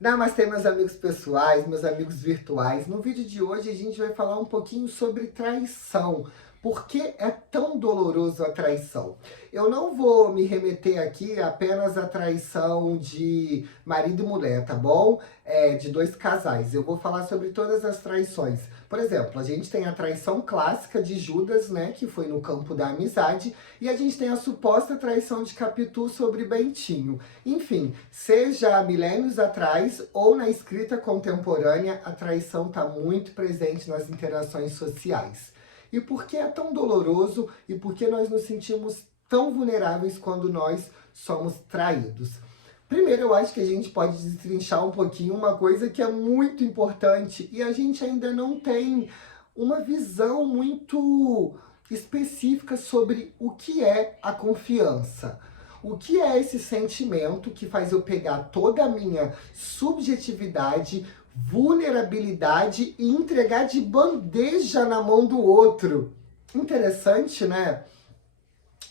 Namastê, meus amigos pessoais, meus amigos virtuais. No vídeo de hoje a gente vai falar um pouquinho sobre traição. Por que é tão doloroso a traição? Eu não vou me remeter aqui apenas à traição de marido e mulher, tá bom? De dois casais. Eu vou falar sobre todas as traições. Por exemplo, a gente tem a traição clássica de Judas, né, que foi no campo da amizade, e a gente tem a suposta traição de Capitu sobre Bentinho. Enfim, seja milênios atrás ou na escrita contemporânea, a traição está muito presente nas interações sociais. E por que é tão doloroso e por que nós nos sentimos tão vulneráveis quando nós somos traídos? Primeiro, eu acho que a gente pode destrinchar um pouquinho uma coisa que é muito importante e a gente ainda não tem uma visão muito específica sobre o que é a confiança. O que é esse sentimento que faz eu pegar toda a minha subjetividade, vulnerabilidade e entregar de bandeja na mão do outro? Interessante, né?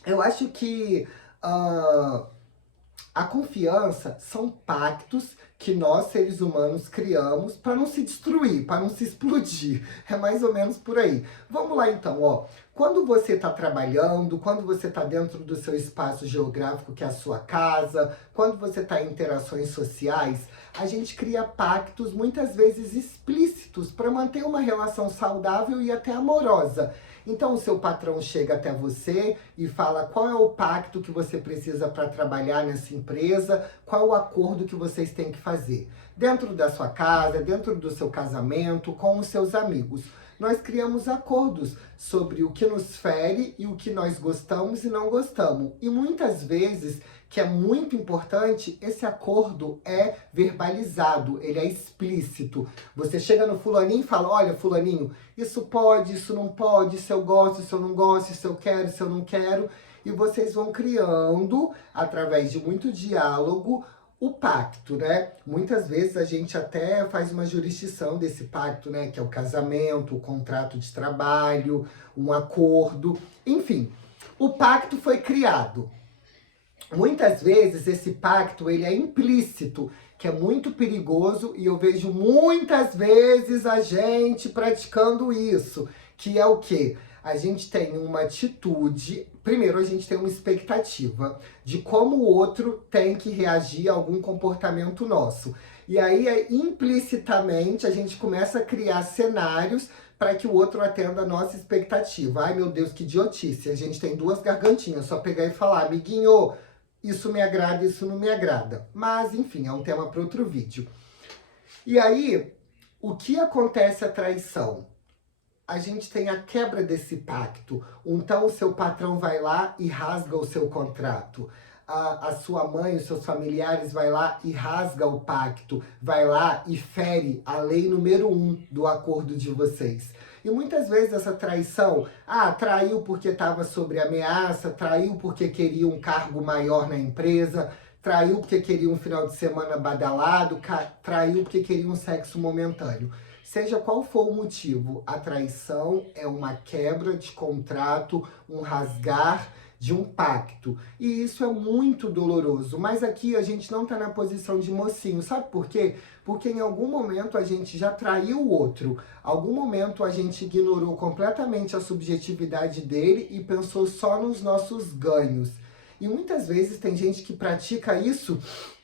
Eu acho que a confiança são pactos que nós, seres humanos, criamos para não se destruir, para não se explodir. É mais ou menos por aí. Vamos lá então, ó. Quando você está trabalhando, quando você está dentro do seu espaço geográfico, que é a sua casa, quando você está em interações sociais, a gente cria pactos muitas vezes explícitos para manter uma relação saudável e até amorosa. Então o seu patrão chega até você e fala qual é o pacto que você precisa para trabalhar nessa empresa, qual é o acordo que vocês têm que fazer. Dentro da sua casa, dentro do seu casamento, com os seus amigos. Nós criamos acordos sobre o que nos fere e o que nós gostamos e não gostamos. E muitas vezes, que é muito importante, esse acordo é verbalizado, ele é explícito. Você chega no fulaninho e fala, olha fulaninho, isso pode, isso não pode, isso eu gosto, isso eu não gosto, isso eu quero, isso eu não quero. E vocês vão criando, através de muito diálogo, o pacto, né? Muitas vezes a gente até faz uma jurisdição desse pacto, né? Que é o casamento, o contrato de trabalho, um acordo, enfim. O pacto foi criado. Muitas vezes esse pacto ele é implícito, que é muito perigoso, e eu vejo muitas vezes a gente praticando isso, que é o quê? A gente tem uma atitude, primeiro a gente tem uma expectativa de como o outro tem que reagir a algum comportamento nosso. E aí, implicitamente, a gente começa a criar cenários para que o outro atenda a nossa expectativa. Ai, meu Deus, que idiotice. A gente tem duas gargantinhas, só pegar e falar, amiguinho, isso me agrada, isso não me agrada. Mas, enfim, é um tema para outro vídeo. E aí, o que acontece à traição? A gente tem a quebra desse pacto. Então, o seu patrão vai lá e rasga o seu contrato. A sua mãe, os seus familiares vai lá e rasga o pacto. Vai lá e fere a lei número 1 do acordo de vocês. E muitas vezes essa traição, traiu porque estava sob ameaça, traiu porque queria um cargo maior na empresa, traiu porque queria um final de semana badalado, traiu porque queria um sexo momentâneo. Seja qual for o motivo, a traição é uma quebra de contrato, um rasgar de um pacto. E isso é muito doloroso. Mas aqui a gente não está na posição de mocinho. Sabe por quê? Porque em algum momento a gente já traiu o outro. Algum momento a gente ignorou completamente a subjetividade dele e pensou só nos nossos ganhos. E muitas vezes tem gente que pratica isso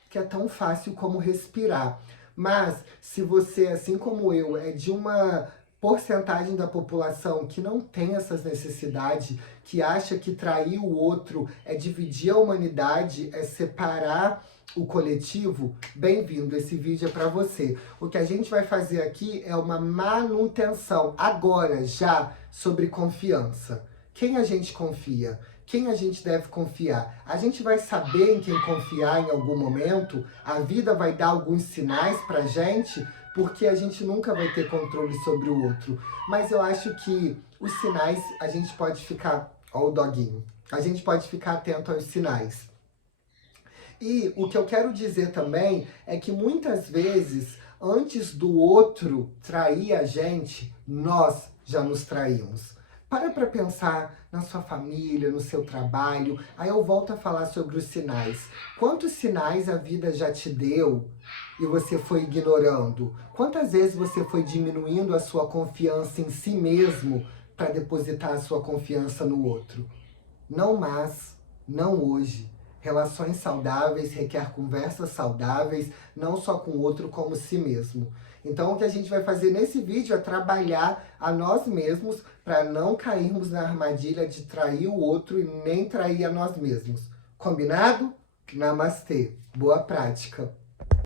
que é tão fácil como respirar. Mas se você, assim como eu, é de uma porcentagem da população que não tem essas necessidades, que acha que trair o outro é dividir a humanidade, é separar o coletivo, bem-vindo, esse vídeo é para você. O que a gente vai fazer aqui é uma manutenção, agora, já, sobre confiança. Quem a gente confia? Quem a gente deve confiar? A gente vai saber em quem confiar em algum momento? A vida vai dar alguns sinais pra gente? Porque a gente nunca vai ter controle sobre o outro. Mas eu acho que os sinais, a gente pode ficar... Ó o doguinho. A gente pode ficar atento aos sinais. E o que eu quero dizer também é que muitas vezes, antes do outro trair a gente, nós já nos traímos. Para pensar na sua família, no seu trabalho. Aí eu volto a falar sobre os sinais. Quantos sinais a vida já te deu e você foi ignorando? Quantas vezes você foi diminuindo a sua confiança em si mesmo para depositar a sua confiança no outro? Não mais, não hoje. Relações saudáveis requer conversas saudáveis, não só com o outro, como si mesmo. Então, o que a gente vai fazer nesse vídeo é trabalhar a nós mesmos para não cairmos na armadilha de trair o outro e nem trair a nós mesmos. Combinado? Namastê. Boa prática.